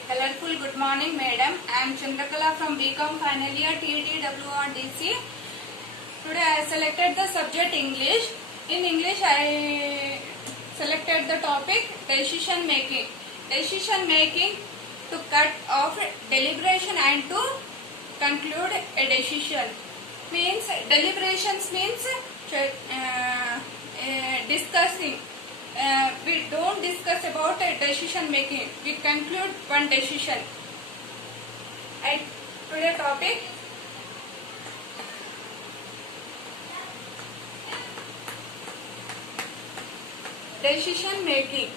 A colorful good morning, madam. I am Chandrakala from BCom final year TTWRDC. Today I selected the subject English. In English I selected the topic decision making. Decision making to cut off deliberation and to conclude a decision. Means deliberations means discussing. We don't discuss about a decision making. We conclude one decision. And today topic decision making.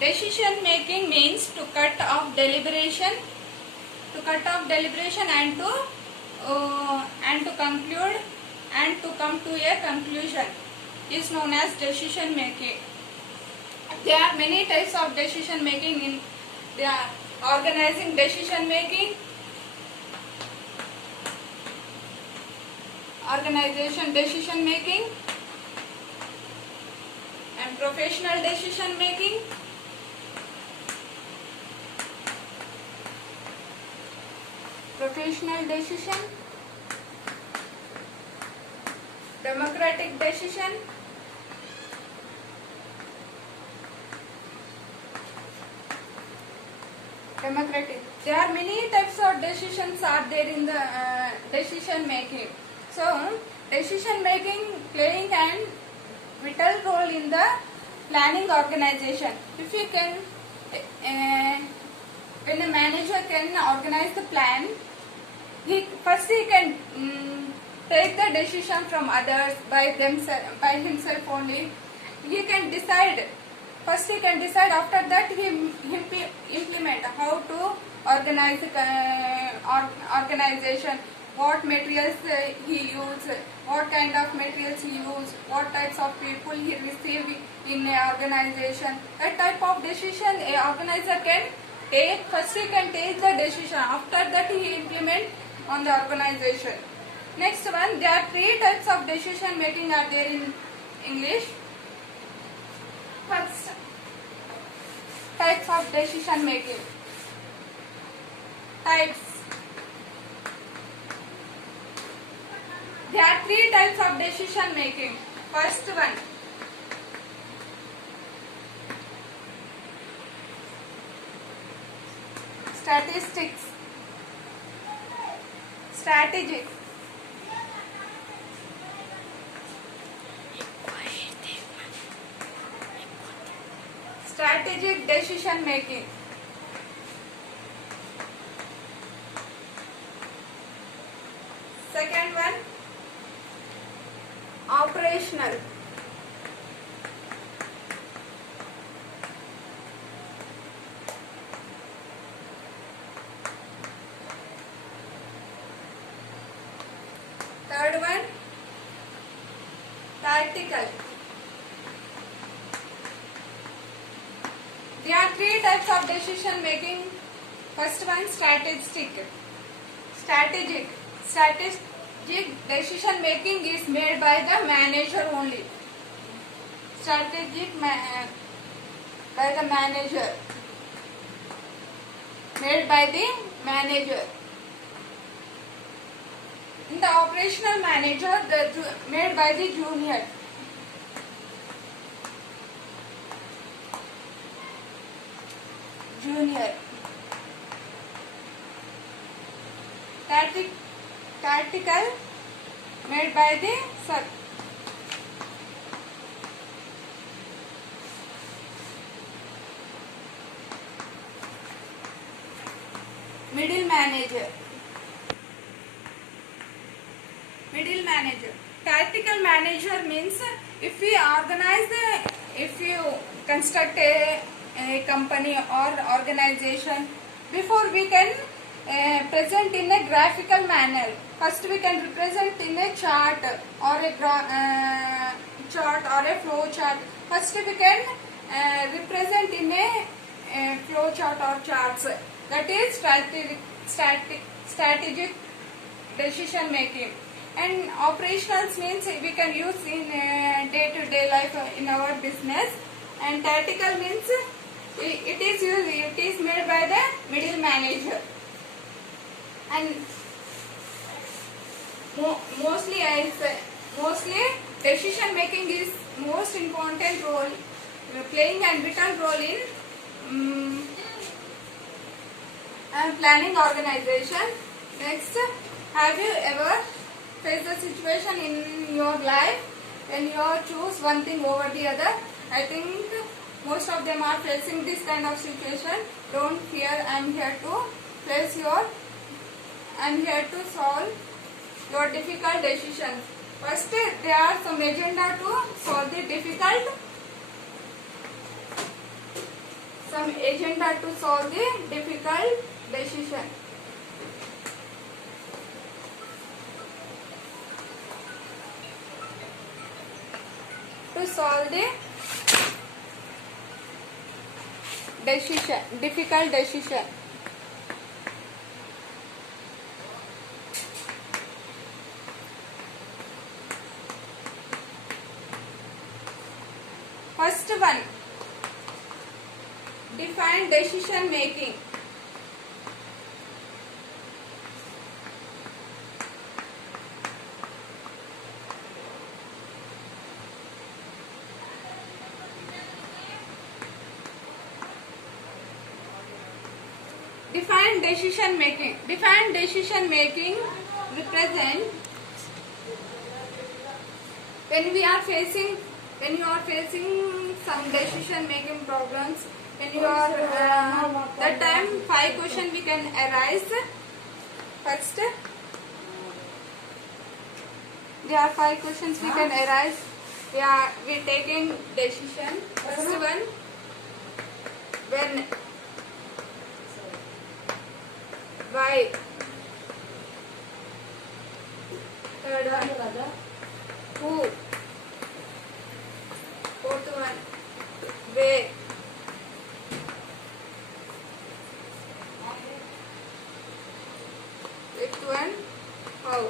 Decision making means to cut off deliberation, and to conclude and to come to a conclusion is known as decision making. There are many types of decision making in the organizing decision making, organization decision making, and professional decision making. Professional decision, democratic decision, There are many types of decisions are there in the decision making. So, decision making playing an vital role in the planning organization. If you can, when a manager can organize the plan, he can take the decision from others by himself only. He can decide. First he can decide. After that he implement how to organize organization. What materials he use. What kind of materials he use. What types of people he receive in a organization. That type of decision a organizer can take. First he can take the decision. After that he implement on the organization. Next one, there are three types of decision making are there in English. First, types of decision making. Types. There are three types of decision making. First one, statistics. Strategic. Strategic decision making. Second one, operational. Third one, tactical. There are three types of decision making. First one, strategic. Strategic decision making is made by the manager only. Strategic by the manager. Made by the manager. In the operational manager, made by the junior. Tactical made by the sir. Middle manager. Tactical manager means if you construct a company or organization, before we can present in a graphical manner. First we can represent in a chart or a flow chart. First we can represent in a flow chart or charts. That is strategic decision making. And operationals means we can use in day-to-day life. life in our business. And tactical means it is made by the middle manager. And mostly decision making is most important role, playing and vital role in planning organization. Next, have you ever faced a situation in your life when you choose one thing over the other? I think most of them are facing this kind of situation. Don't fear, I'm here to solve your difficult decisions. First, there are some agenda to solve the difficult decision. To solve the difficult decision. First one, define decision making. Define decision making. Define decision making represent when you are facing some decision making problems. When you are that time 5 questions we can arise. First, there are 5 questions we can arise. We taking decision. First one, when, why. Third one, who. Fourth one, where. Fifth one, how.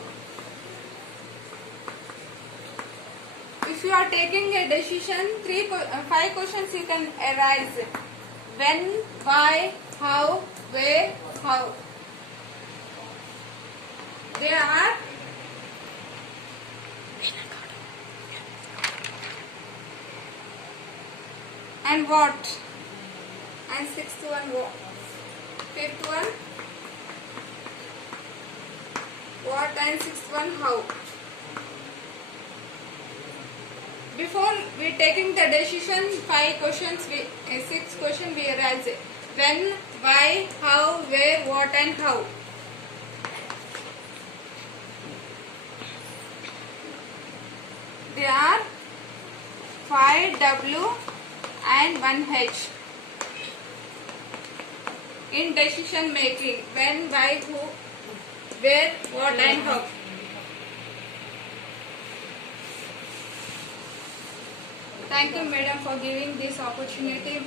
If you are taking a decision, 5 questions you can arise. When, why, how, where, how. There are and what, and sixth one what, fifth one what, and sixth one how. Before we taking the decision, 5 questions, 6 questions we arise. When, why, how, where, what, and how. There are 5 W and 1 H in decision making. When, why, who, where, what, and how. Thank you, madam, for giving this opportunity.